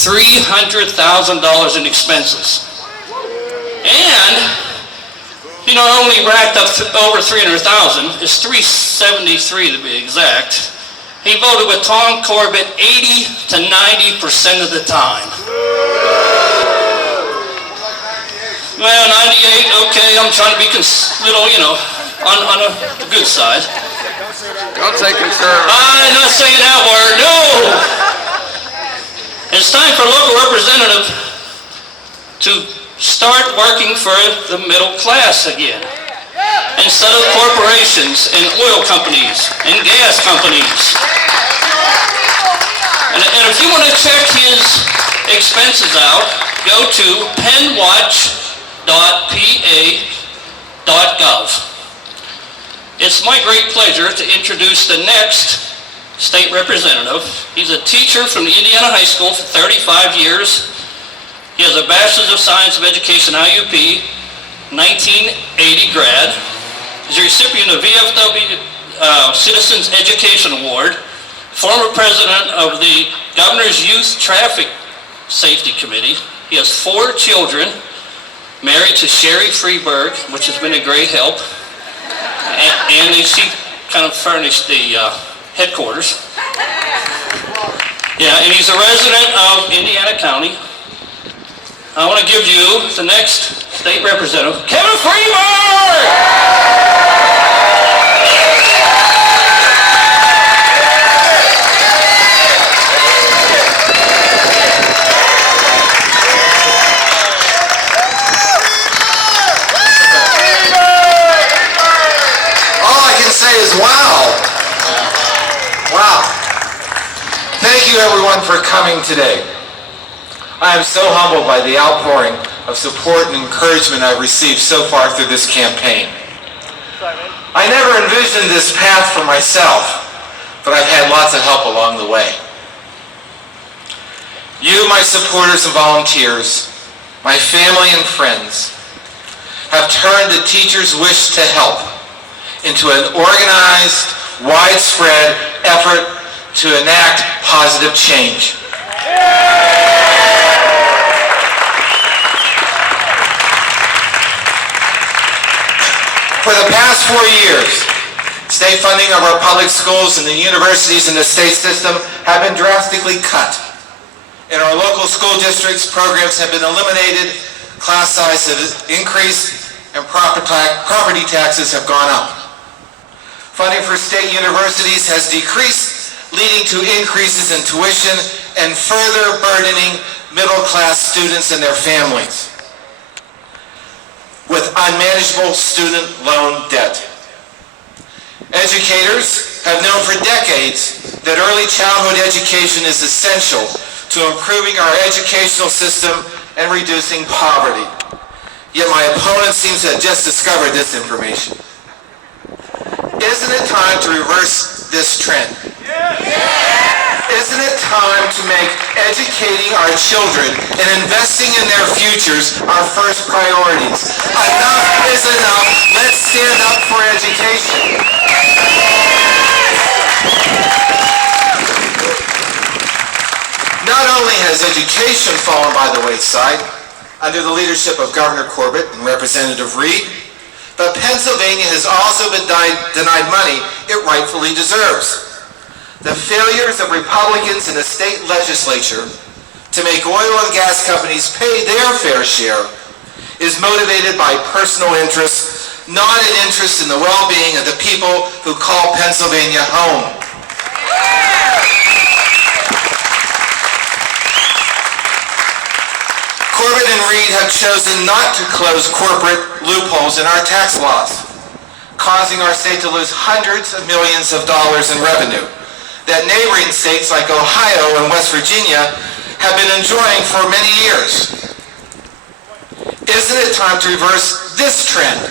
$300,000 in expenses. And he not only racked up over $300,000, it's $373 to be exact. He voted with Tom Corbett 80 to 90% of the time. Well, 98, okay, I'm trying to be on the good side. Don't say conservative. I'm not saying that word, no! It's time for local representative to start working for the middle class again, instead of corporations and oil companies and gas companies. And if you want to check his expenses out, go to penwatch.pa.gov. It's my great pleasure to introduce the next state representative. He's a teacher from the Indiana High School for 35 years. He has a Bachelor's of Science of Education, IUP, 1980 grad. He's a recipient of VFW Citizens Education Award, former president of the Governor's Youth Traffic Safety Committee. He has 4 children, married to Sherry Freeberg, which has been a great help. And she kind of furnished the headquarters. Yeah, and he's a resident of Indiana County. I want to give you the next state representative, Kevin Freeberg! Thank you everyone for coming today. I am so humbled by the outpouring of support and encouragement I've received so far through this campaign. I never envisioned this path for myself, but I've had lots of help along the way. You, my supporters and volunteers, my family and friends, have turned the teachers' wish to help into an organized, widespread effort to enact positive change. For the past 4 years, state funding of our public schools and the universities in the state system have been drastically cut. In our local school districts, programs have been eliminated, class size has increased, and property taxes have gone up. Funding for state universities has decreased, leading to increases in tuition and further burdening middle-class students and their families with unmanageable student loan debt. Educators have known for decades that early childhood education is essential to improving our educational system and reducing poverty. Yet my opponent seems to have just discovered this information. Isn't it time to reverse this trend? Isn't it time to make educating our children and investing in their futures our first priorities? Enough is enough. Let's stand up for education. Not only has education fallen by the wayside under the leadership of Governor Corbett and Representative Reed, but Pennsylvania has also been denied money it rightfully deserves. The failures of Republicans in the state legislature to make oil and gas companies pay their fair share is motivated by personal interests, not an interest in the well-being of the people who call Pennsylvania home. Corbett and Reed have chosen not to close corporate loopholes in our tax laws, causing our state to lose hundreds of millions of dollars in revenue that neighboring states like Ohio and West Virginia have been enjoying for many years. Isn't it time to reverse this trend?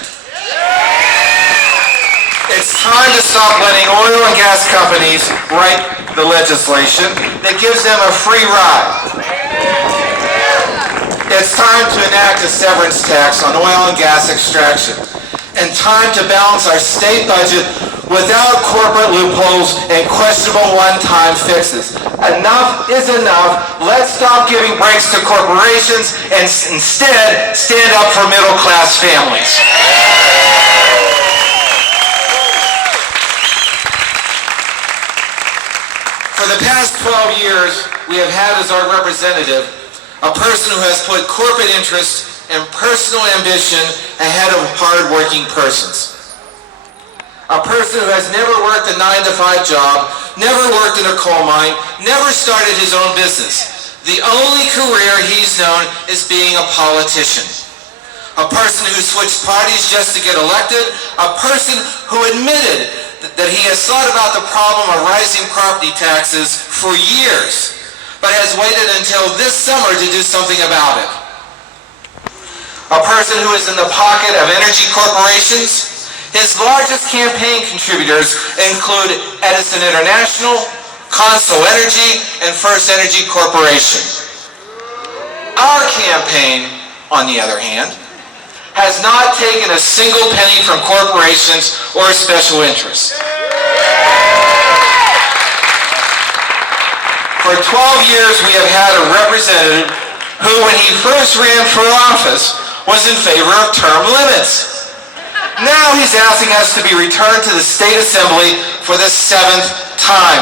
It's time to stop letting oil and gas companies write the legislation that gives them a free ride. It's time to enact a severance tax on oil and gas extraction, and time to balance our state budget without corporate loopholes and questionable one-time fixes. Enough is enough. Let's stop giving breaks to corporations and instead stand up for middle-class families. For the past 12 years, we have had as our representative a person who has put corporate interest and personal ambition ahead of hard-working persons. A person who has never worked a 9-to-5 job, never worked in a coal mine, never started his own business. The only career he's known is being a politician. A person who switched parties just to get elected, a person who admitted that he has thought about the problem of rising property taxes for years, but has waited until this summer to do something about it. A person who is in the pocket of energy corporations. His largest campaign contributors include Edison International, Consol Energy, and First Energy Corporation. Our campaign, on the other hand, has not taken a single penny from corporations or special interests. For 12 years, we have had a representative who, when he first ran for office, was in favor of term limits. Now he's asking us to be returned to the State Assembly for the 7th time.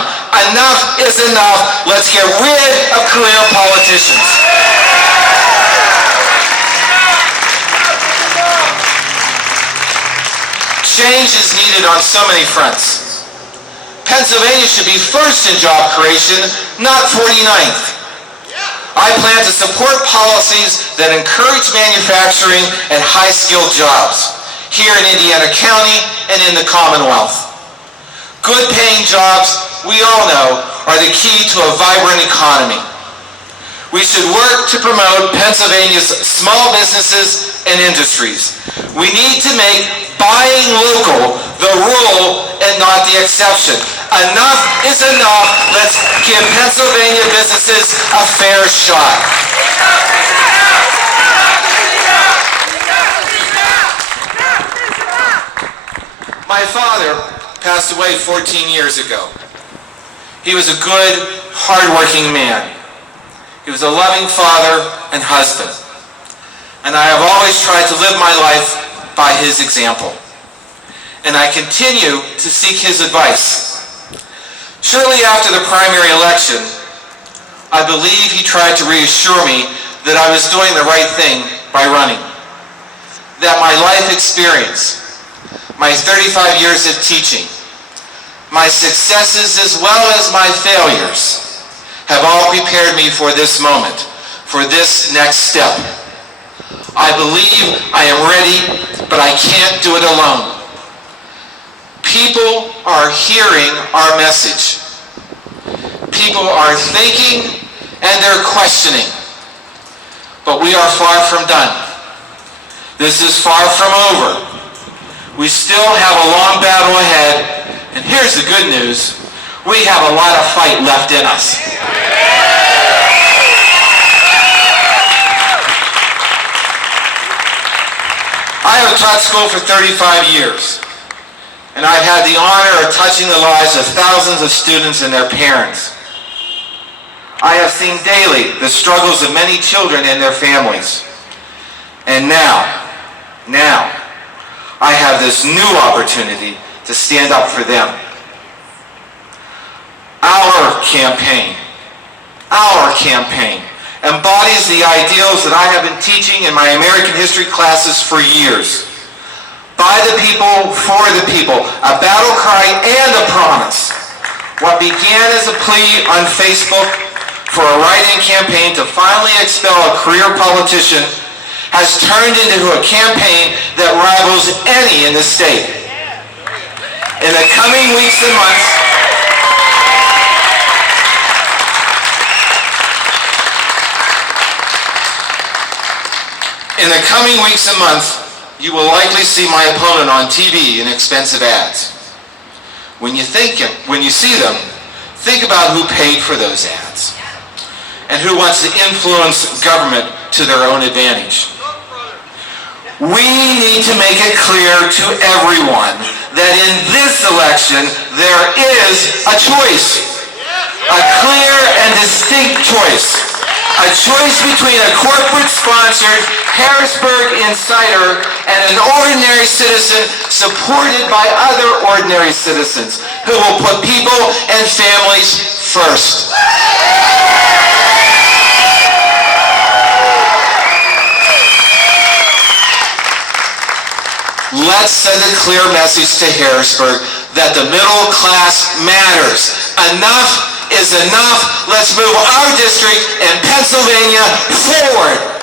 Enough is enough. Let's get rid of career politicians. Change is needed on so many fronts. Pennsylvania should be first in job creation, not 49th. I plan to support policies that encourage manufacturing and high-skilled jobs here in Indiana County and in the Commonwealth. Good-paying jobs, we all know, are the key to a vibrant economy. We should work to promote Pennsylvania's small businesses and industries. We need to make buying local the rule and not the exception. Enough is enough. Let's give Pennsylvania businesses a fair shot. My father passed away 14 years ago. He was a good, hard-working man. He was a loving father and husband. And I have always tried to live my life by his example. And I continue to seek his advice. Shortly after the primary election, I believe he tried to reassure me that I was doing the right thing by running. That my life experience, my 35 years of teaching, my successes as well as my failures, have all prepared me for this moment, for this next step. I believe I am ready, but I can't do it alone. People are hearing our message. People are thinking and they're questioning. But we are far from done. This is far from over. We still have a long battle ahead, and here's the good news. We have a lot of fight left in us. I have taught school for 35 years, and I've had the honor of touching the lives of thousands of students and their parents. I have seen daily the struggles of many children and their families. And now, I have this new opportunity to stand up for them. Our campaign embodies the ideals that I have been teaching in my American history classes for years. By the people, for the people, a battle cry and a promise. What began as a plea on Facebook for a write-in campaign to finally expel a career politician has turned into a campaign that rivals any in the state. In the coming weeks and months, you will likely see my opponent on TV in expensive ads. When you see them, think about who paid for those ads and who wants to influence government to their own advantage. We need to make it clear to everyone that in this election there is a choice, a clear and distinct choice. A choice between a corporate-sponsored Harrisburg insider and an ordinary citizen supported by other ordinary citizens who will put people and families first. Let's send a clear message to Harrisburg that the middle class matters. Enough is enough. Let's move our district and Pennsylvania forward.